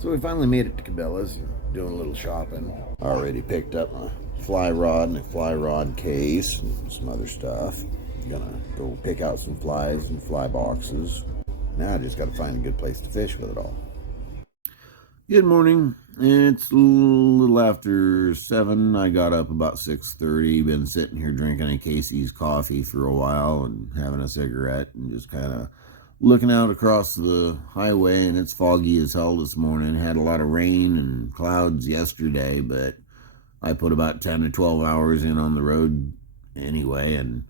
So we finally made it to Cabela's, doing a little shopping. Already picked up my fly rod and a fly rod case and some other stuff. Gonna go pick out some flies and fly boxes. Now I just gotta find a good place to fish with it all. Good morning. It's a little after 7. I got up about 6:30. Been sitting here drinking a Casey's coffee for a while and having a cigarette and just kind of looking out across the highway, and it's foggy as hell this morning. Had a lot of rain and clouds yesterday, but I put about 10 to 12 hours in on the road anyway, and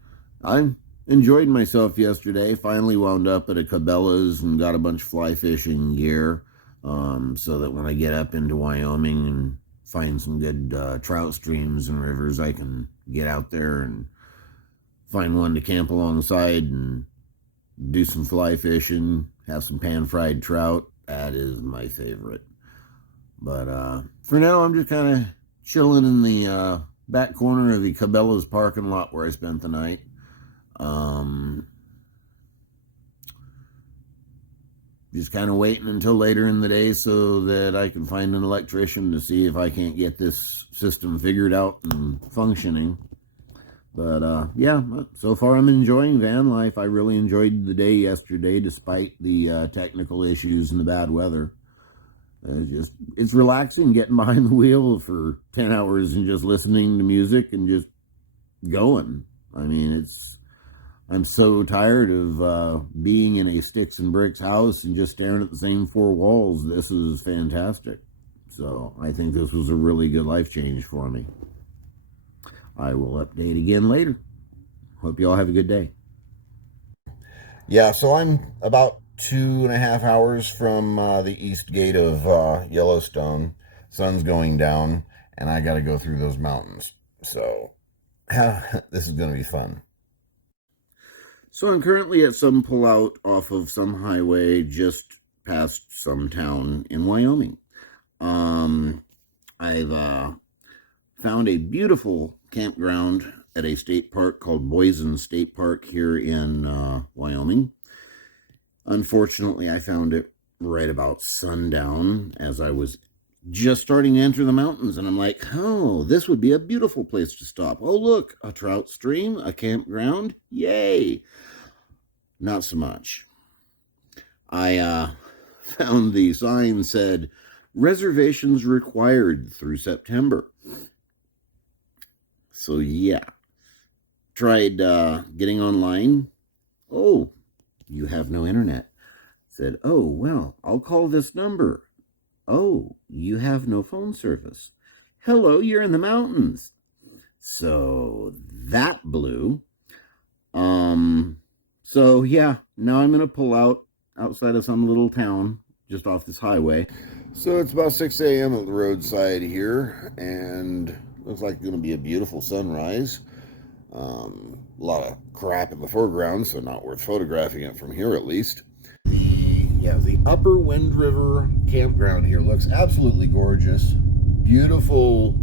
I enjoyed myself yesterday. Finally wound up at a Cabela's and got a bunch of fly fishing gear, so that when I get up into Wyoming and find some good trout streams and rivers, I can get out there and find one to camp alongside and do some fly fishing, have some pan-fried trout. That is my favorite. But for now, I'm just kind of chilling in the back corner of the Cabela's parking lot where I spent the night. Just kind of waiting until later in the day so that I can find an electrician to see if I can't get this system figured out and functioning. But yeah, so far I'm enjoying van life. I really enjoyed the day yesterday despite the technical issues and the bad weather. It's relaxing getting behind the wheel for 10 hours and just listening to music and just going. I mean, I'm so tired of being in a sticks and bricks house and just staring at the same four walls. This is fantastic. So I think this was a really good life change for me. I will update again later. Hope you all have a good day. Yeah, so I'm about 2.5 hours from the east gate of Yellowstone. Sun's going down, and I got to go through those mountains. So this is going to be fun. So I'm currently at some pullout off of some highway just past some town in Wyoming. I've found a beautiful campground at a state park called Boise State Park here in Wyoming. Unfortunately, I found it right about sundown as I was just starting to enter the mountains, and I'm like, oh, this would be a beautiful place to stop. Oh, look, a trout stream, a campground, yay. Not so much. I found the sign said, reservations required through September. So yeah, tried getting online. Oh, you have no internet. Said, oh, well, I'll call this number. Oh, you have no phone service. Hello, you're in the mountains. So that blew. So yeah, now I'm going to pull out outside of some little town just off this highway. So it's about 6 a.m. at the roadside here, and looks like it's going to be a beautiful sunrise. A lot of crap in the foreground, so not worth photographing it from here at least. The Upper Wind River campground here looks absolutely gorgeous. Beautiful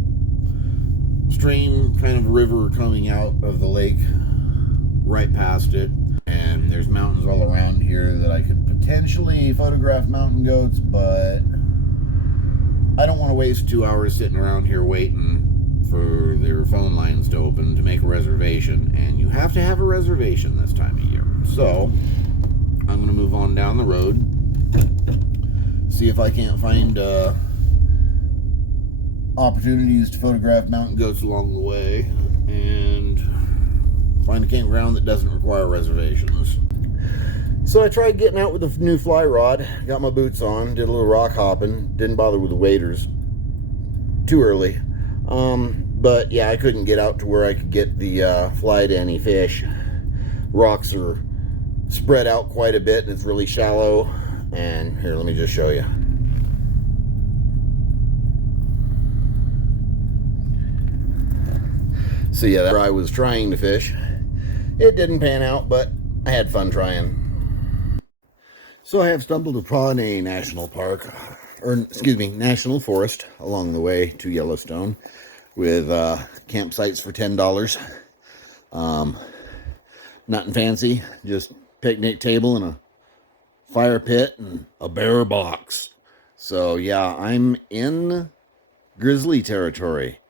stream, kind of river coming out of the lake right past it. And there's mountains all around here that I could potentially photograph mountain goats, but I don't want to waste 2 hours sitting around here waiting for their phone lines to open to make a reservation, and you have to have a reservation this time of year. So I'm going to move on down the road, see if I can't find opportunities to photograph mountain goats along the way, and find a campground that doesn't require reservations. So I tried getting out with a new fly rod, got my boots on, did a little rock hopping, didn't bother with the waders. Too early. But yeah, I couldn't get out to where I could get the fly to any fish. Rocks are spread out quite a bit and it's really shallow. And here, let me just show you. So yeah, that's where I was trying to fish. It didn't pan out, but I had fun trying. So I have stumbled upon a national park, or excuse me, national forest along the way to Yellowstone with campsites for $10. Nothing fancy, just picnic table and a fire pit and a bear box. So, yeah, I'm in grizzly territory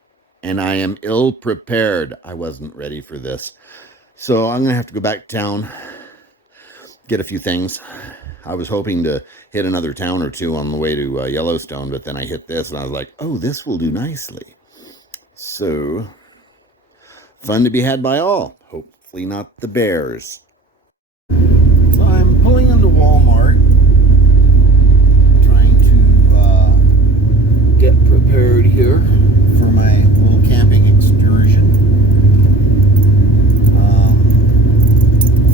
and I am ill prepared. I wasn't ready for this. So, I'm going to have to go back to town, get a few things. I was hoping to hit another town or two on the way to Yellowstone, but then I hit this and I was like, oh, this will do nicely. So, fun to be had by all. Hopefully, not the bears. So, I'm pulling into Walmart, trying to get prepared here for my little camping excursion.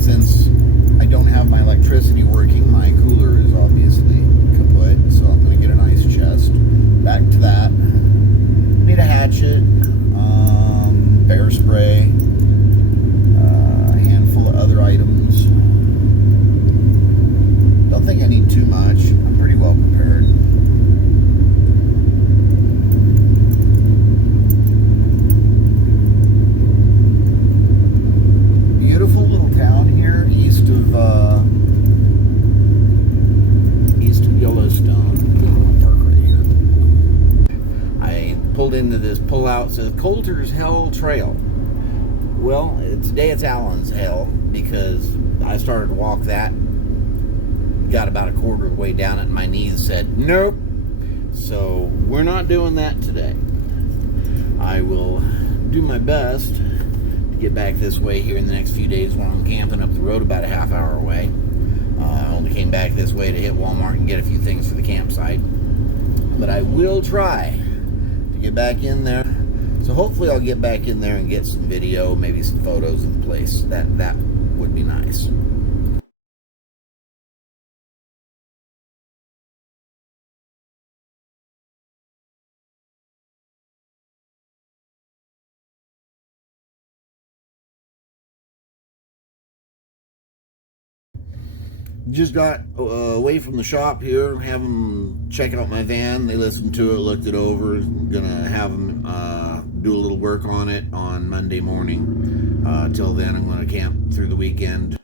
Since I don't have my electricity working, my cooler is obviously kaput, so I'm going to get an ice chest. Back to that. Need a hatchet, bear spray, a handful of other items. Don't think I need too much. I'm pretty well prepared. Beautiful little town here east of Yellowstone. I'll park right here. I pulled into this pullout. Says Coulter's Hell Trail. Well, today it's Allen's Hell because I started to walk that. Got about a quarter of the way down it and my knees said nope. So we're not doing that today. I will do my best to get back this way here in the next few days when I'm camping up the road about a half hour away. I only came back this way to hit Walmart and get a few things for the campsite. But I will try to get back in there. So hopefully I'll get back in there and get some video, maybe some photos of the place. That would be nice. Just got away from the shop here, have them check out my van. They listened to it, looked it over. I'm gonna have them do a little work on it on Monday morning. Till then, I'm gonna camp through the weekend.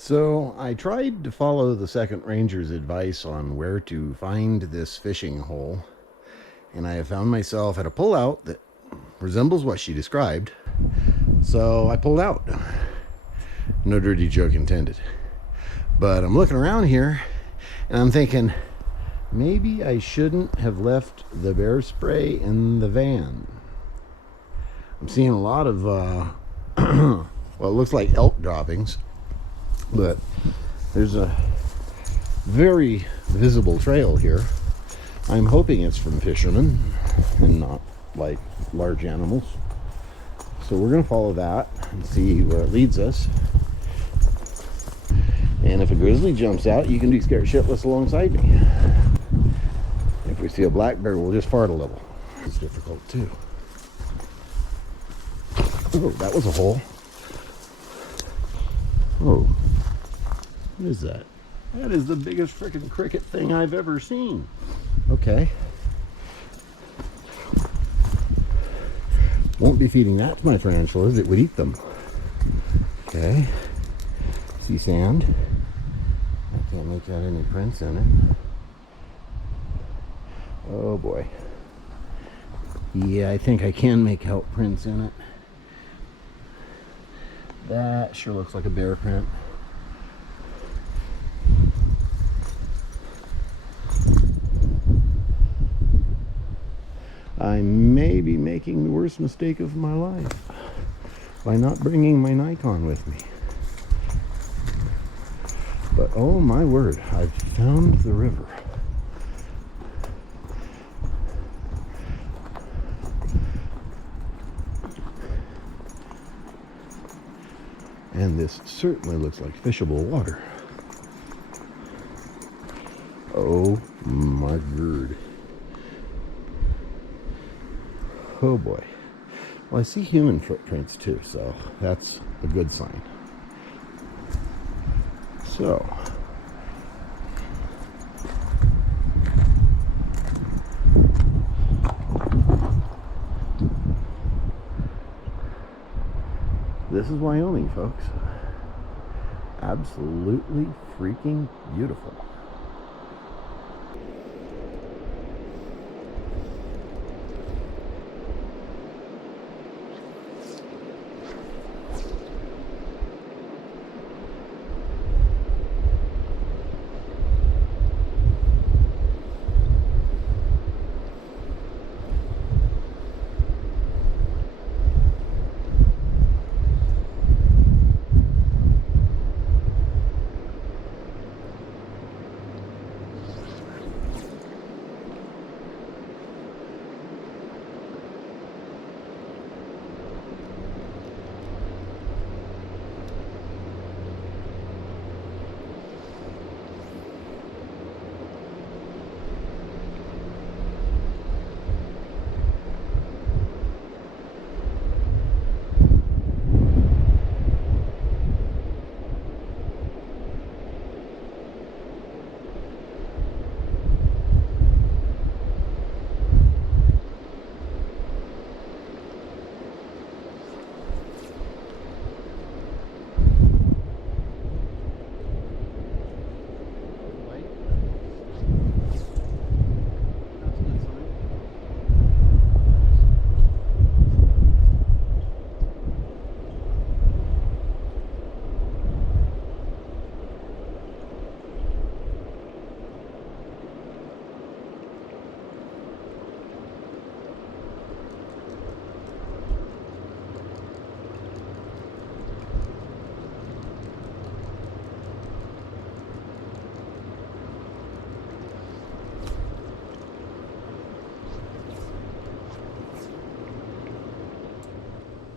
So I tried to follow the second ranger's advice on where to find this fishing hole, and I have found myself at a pullout that resembles what she described. So I pulled out. No dirty joke intended. But I'm looking around here and I'm thinking maybe I shouldn't have left the bear spray in the van. I'm seeing a lot of well, it looks like elk droppings. But there's a very visible trail here. I'm hoping it's from fishermen and not like large animals. So we're going to follow that and see where it leads us. And if a grizzly jumps out, you can be scared shitless alongside me. If we see a black bear, we'll just fart a little. It's difficult too. Oh, that was a hole. Oh. What is that? That is the biggest frickin' cricket thing I've ever seen. Okay. Won't be feeding that to my tarantulas. It would eat them. Okay. See sand. I can't make out any prints in it. Oh boy. Yeah, I think I can make out prints in it. That sure looks like a bear print. I may be making the worst mistake of my life by not bringing my Nikon with me. But oh my word, I've found the river. And this certainly looks like fishable water. Oh my word. Oh boy. Well, I see human footprints too, so that's a good sign. So, This is Wyoming, folks. Absolutely freaking beautiful.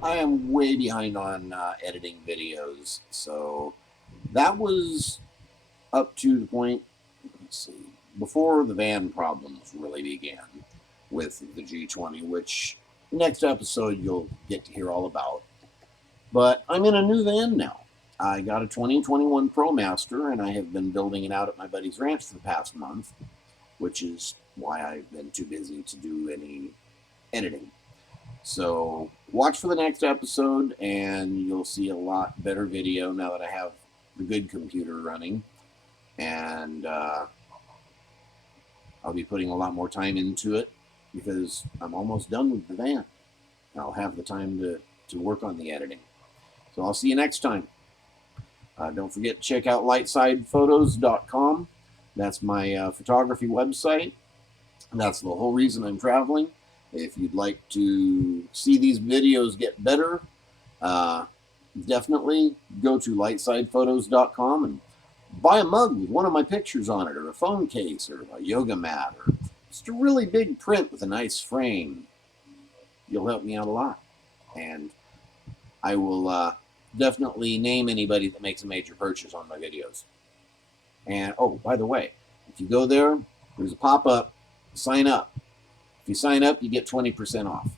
I am way behind on editing videos, so that was up to the point, let's see, before the van problems really began with the G20, which next episode you'll get to hear all about. But I'm in a new van now. I got a 2021 ProMaster, and I have been building it out at my buddy's ranch for the past month, which is why I've been too busy to do any editing. So watch for the next episode, and you'll see a lot better video now that I have the good computer running. And I'll be putting a lot more time into it because I'm almost done with the van. I'll have the time to work on the editing. So I'll see you next time. Don't forget to check out lightsidephotos.com. That's my photography website. That's the whole reason I'm traveling. If you'd like to see these videos get better, definitely go to lightsidephotos.com and buy a mug with one of my pictures on it, or a phone case, or a yoga mat, or just a really big print with a nice frame. You'll help me out a lot. And I will definitely name anybody that makes a major purchase on my videos. And, oh, by the way, if you go there, there's a pop-up, sign up. If you sign up, you get 20% off.